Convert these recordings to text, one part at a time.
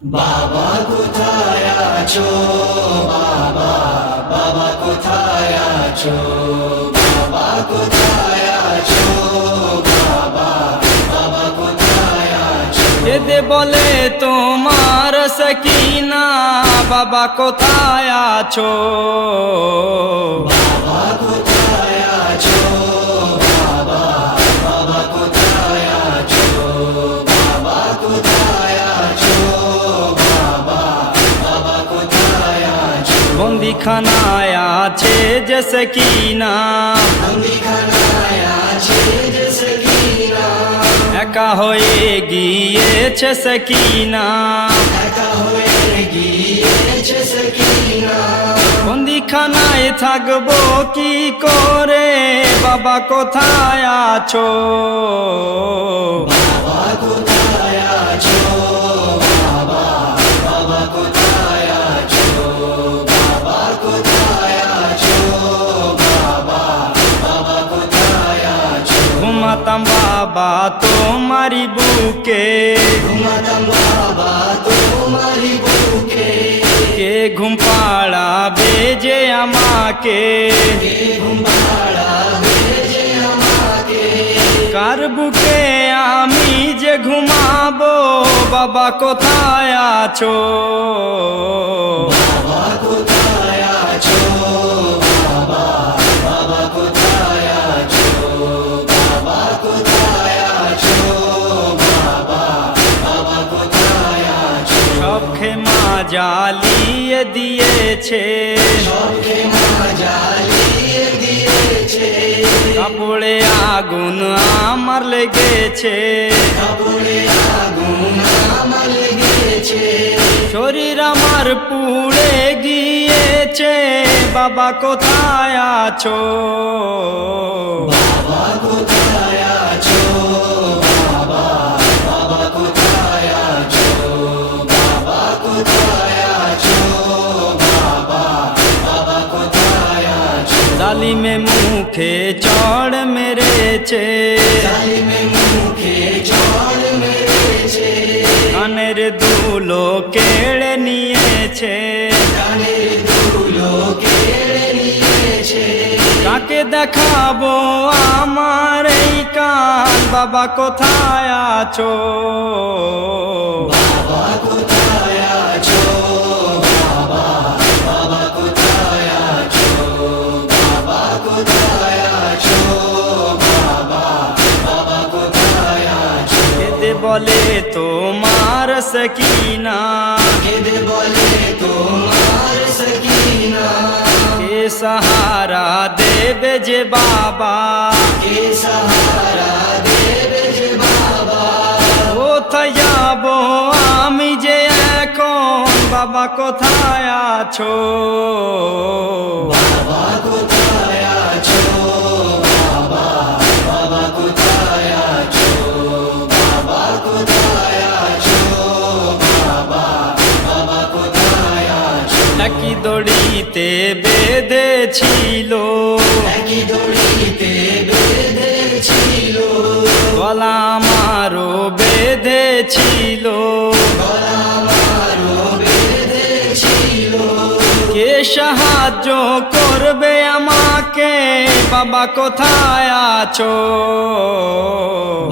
বাবা কোথায় আছো বাবা, বাবা কোথায় আছো, বাবা কোথায় আছো, বাবা, বাবা কোথায় আছো। এদে বলে তোমার সকিনা বাবা কোথায় আছো, বাবা কোথায় আছো বাবা, বাবা কোথায় আছো, বাবা কোথায় আছো, বাবা, বাবা কোথায় আছো। বন্দিখানায় আছে যে সকিনা, বন্দিখানায় আছে যে সকিনা, একা হয়ে গিয়েছে সকিনা, একা হয়ে গিয়েছে সকিনা। বন্দিখানায় থাকবো কি করে বাবা কোথায় আছো, বাবা কোথায় আছো বাবা, বাবা কোথায় আছো, বাবা কোথায় আছো, বাবা, বাবা কোথায় আছো। ঘুমাতাম বাবা তোমারি বুকে, ঘুমাতাম বাবা তোমারি বুকে, কে ঘুম পাড়াবে যে আমাকে, কে ঘুম পাড়াবে যে আমাকে। কার বুকে আমি যে ঘুমাবো বাবা কোথায় আছো, বাবা কোথায় আছো বাবা, বাবা কোথায় আছো, বাবা কোথায় আছো, বাবা, বাবা কোথায় আছো। সব খেমা জ্বালিয়ে দিয়েছে, সবকে মা জ্বালিয়ে দিয়েছে, কাপড়ে আগুন আমার লেগেছে, কাপড়ে আগুন আমার লেগেছে, শরীর আমার পুড়ে গিয়েছে বাবা কোথায় আছো, বাবা কোথায় আছো বাবা, বাবা কোথায় আছো, বাবা কোথায় আছো, বাবা, বাবা কোথায় আছো। জালিমে মুখে চড় মেরেছে, জালিমে মুখে ঝড় মেরেছে, কানের দুলো কেড়ে নিয়েছে, কানের ধুলো কেড়ে নিয়েছে। কাকে দেখাবো আমার এই কান বাবা কোথায় আছো, বাবা কোথায় আছো বাবা, বাবা কোথায় আছো, বাবা কোথায় আছো, বাবা, বাবা কোথায় আছো। এতে বলে তোমার সকিনা, কেঁদে বলে তোমার সকিনা, কে সাহারা দেবে যে বাবা, কে সাহারা দেবে যে বাবা। কোথায় যাবো আমি যে এখন বাবা কোথায় আছো, বাবা কোথায় আছো বাবা, বাবা কোথায় আছো, বাবা কোথায় আছো, বাবা, বাবা কোথায় আছো। একই দড়িতে বেঁধেছিল, একই দড়িতে বেঁধেছিল, গলা আমারও বেঁধেছিল, গলা আমারও বেঁধেছিল। কে সাহায্য করবে আমাকে বাবা কোথায় আছো,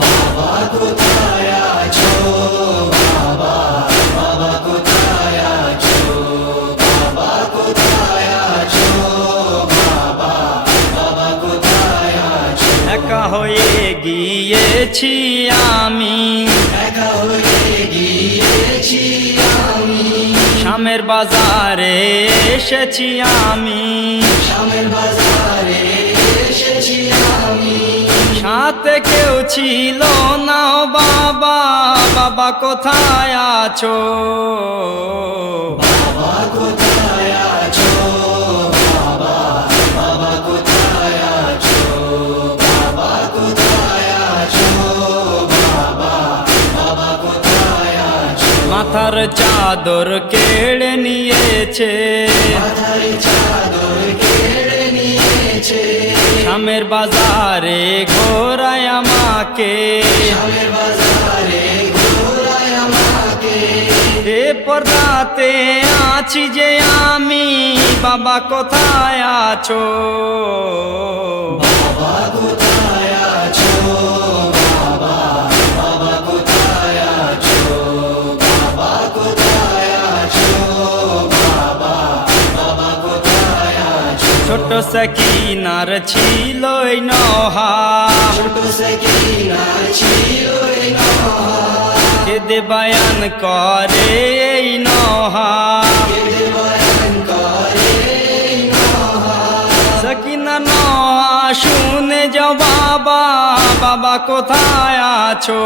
বাবা কোথায় আছো বাবা, বাবা কোথায় আছো, বাবা কোথায় আছো, বাবা, বাবা কোথায় আছো। একা হয়ে গিয়েছি আমি, একা হয়ে গিয়েছি আমি, শামের বাজারে এসেছি আমি, শামের বাজারে এসেছি আমি। সাথে কেউ ছিল না ও বাবা, বাবা কোথায় আছো, বাবা কোথায় আছো বাবা, বাবা কোথায় আছো, বাবা কোথায় আছো, বাবা, বাবা কোথায় আছো। মাথার চাদর কেড়ে নিয়েছে, মাথার চাদর কেড়ে নিয়েছে, শামের বাজারে ঘোরায় আমাকে, শামের বাজারে ঘোরায় আমাকে। এ পর্দাতে আছি যে আমি, বাবা কোথায় আছো? বাবা কোথায় আছো? বাবা বাবা কোথায় আছো? বাবা কোথায় আছো? বাবা বাবা কোথায় আছো? ছোট সকিনার ছিল এই নহা, ছোট সকিনা ছিল এই নহা, কেঁদে বয়ান করে এই নহা। কেঁদে বয়ান করে এই নহা। সকিনা নহা শুনে যাও বাবা, বাবা কোথায় আছো?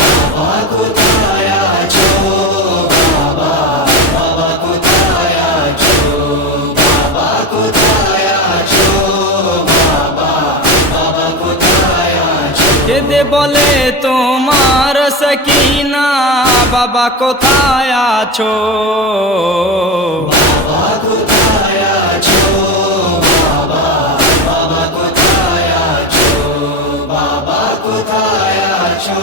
বাবা কোথায় আছো? বাবা বাবা কোথায় আছো? বাবা কোথায় আছো? বাবা বাবা কোথায় আছো? কেঁদে বলে তোমার সকিনা, বাবা কোথায় আছো? বাবা কোথায় আছো? বাবা বাবা কোথায় আছো? বাবা কোথায় আছো?